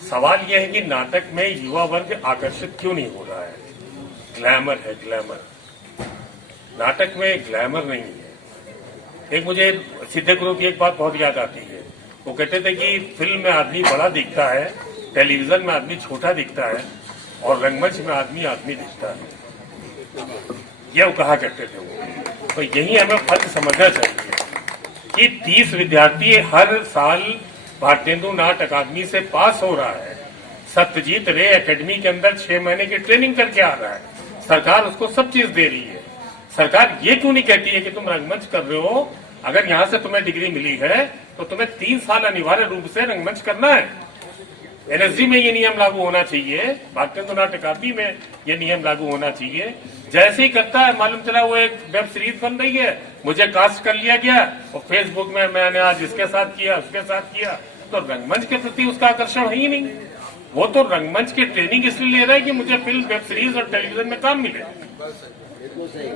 सवाल यह है कि नाटक में युवा वर्ग आकर्षित क्यों नहीं हो रहा है। ग्लैमर है, ग्लैमर। नाटक में ग्लैमर नहीं है। एक मुझे सिद्धे गुरु की एक बात बहुत याद आती है। वो कहते थे कि फिल्म में आदमी बड़ा दिखता है, टेलीविजन में आदमी छोटा दिखता है और रंगमंच में आदमी आदमी दिखता है। यह वो कहा करते थे वो। तो यही हमें फर्क समझना चाहिए कि 30 विद्यार्थी हर साल भारतेंदु नाट्य अकादमी से पास हो रहा है। सत्यजीत रे एकेडमी के अंदर 6 महीने की ट्रेनिंग करके आ रहा है। सरकार उसको सब चीज दे रही है। सरकार ये क्यों नहीं कहती है कि तुम रंगमंच कर रहे हो, अगर यहां से तुम्हें डिग्री मिली है तो तुम्हें 3 साल अनिवार्य रूप से रंगमंच करना है। एनएसजी में ये नियम लागू होना चाहिए, भारतेंदु नाट्य अकादमी में ये नियम लागू होना चाहिए। जैसे ही करता है मालूम चला वो एक वेब सीरीज बन रही है, मुझे कास्ट कर लिया गया और फेसबुक में मैंने आज इसके साथ किया, उसके साथ किया। तो रंगमंच के प्रति उसका आकर्षण है ही नहीं। वो तो रंगमंच की ट्रेनिंग इसलिए ले रहा है कि मुझे फिल्म, वेब सीरीज और टेलीविजन में काम मिले।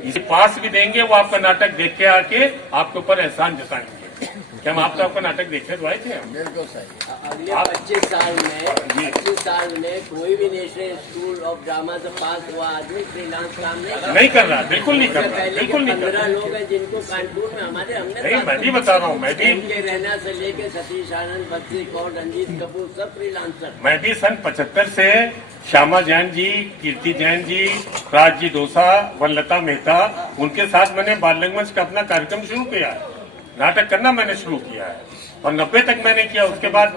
इसे पास भी देंगे, वो आपका नाटक देख के आके आपके ऊपर एहसान जताएंगे। क्या हम आपका नाटक देखने तो आए थे? बिल्कुल सही। अगले 25 साल में कोई भी नेशनल स्कूल ऑफ ड्रामा से पास हुआ आदमी फ्रीलांस काम नहीं कर रहा, बिल्कुल नहीं कर रहा, बिल्कुल नहीं कर रहा। 15 लोग हैं जिनको कानपुर में हमने नहीं, मैं भी बता रहा हूँ, मैं भी रहना से लेके सतीश आनंद, बच्ची कौर, रंजीत कपूर सब फ्रीलांसर। मैं भी सन 75 से श्यामा जैन जी, कीर्ति जैन जी, राज जी डोसा, वनलता मेहता, उनके साथ मैंने बाल रंगमंच का अपना कार्यक्रम शुरू किया है। नाटक करना मैंने शुरू किया है और 90 तक मैंने किया। उसके बाद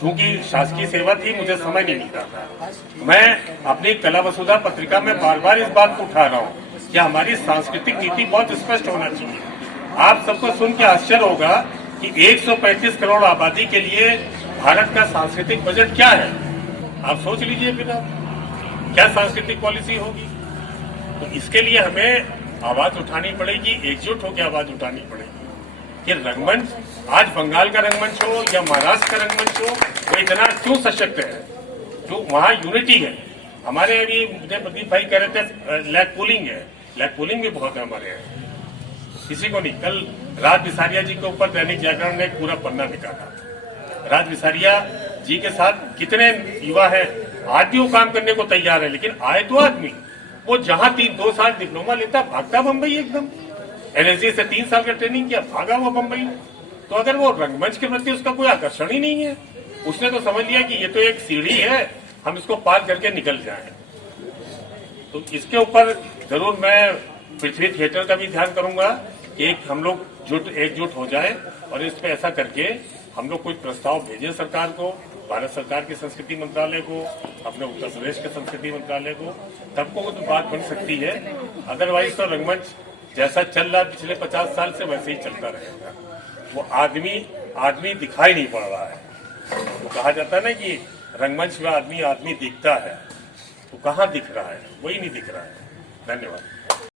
चूंकि शासकीय सेवा थी, मुझे समय नहीं मिलता था। मैं अपनी कला वसुधा पत्रिका में बार बार इस बात को उठा रहा हूँ कि हमारी सांस्कृतिक नीति बहुत स्पष्ट होना चाहिए। आप सबको सुन के आश्चर्य होगा कि 135 करोड़ आबादी के लिए भारत का सांस्कृतिक बजट क्या है। आप सोच लीजिए फिर आप क्या सांस्कृतिक पॉलिसी होगी। तो इसके लिए हमें आवाज उठानी पड़ेगी, एकजुट होकर आवाज उठानी पड़ेगी कि रंगमंच, आज बंगाल का रंगमंच हो या महाराष्ट्र का रंगमंच हो, वो इतना क्यों सशक्त है, जो वहाँ यूनिटी है। हमारे अभी मुझे प्रदीप भाई कह रहे थे लैग पुलिंग है, लैग पुलिंग भी बहुत है हमारे यहाँ। किसी को नहीं। कल राज बिसारिया जी के ऊपर दैनिक जागरण ने पूरा पन्ना निकाला। राज बिसारिया जी के साथ कितने युवा है, आज भी वो काम करने को तैयार है, लेकिन आए तो आदमी वो जहाँ 2 साल डिप्लोमा लेता भागता बम्बई एकदम। एनएसजी से 3 साल का ट्रेनिंग किया, भागा वो बम्बई। तो अगर वो रंगमंच के प्रति उसका कोई आकर्षण ही नहीं है, उसने तो समझ लिया कि ये तो एक सीढ़ी है, हम इसको पार करके निकल जाएं। तो इसके ऊपर जरूर मैं पृथ्वी थिएटर का भी ध्यान करूंगा कि हम लोग एकजुट हो जाएं और इस पे ऐसा करके हम लोग कोई प्रस्ताव भेजें सरकार को, भारत सरकार के संस्कृति मंत्रालय को, अपने उत्तर प्रदेश के संस्कृति मंत्रालय को, तब को तो बात बन सकती है। अदरवाइज तो रंगमंच जैसा चल रहा पिछले 50 साल से वैसे ही चलता रहेगा। वो आदमी दिखाई नहीं पड़ रहा है। वो कहा जाता है ना कि रंगमंच में आदमी दिखता है, तो कहाँ दिख रहा है, वही नहीं दिख रहा है। धन्यवाद।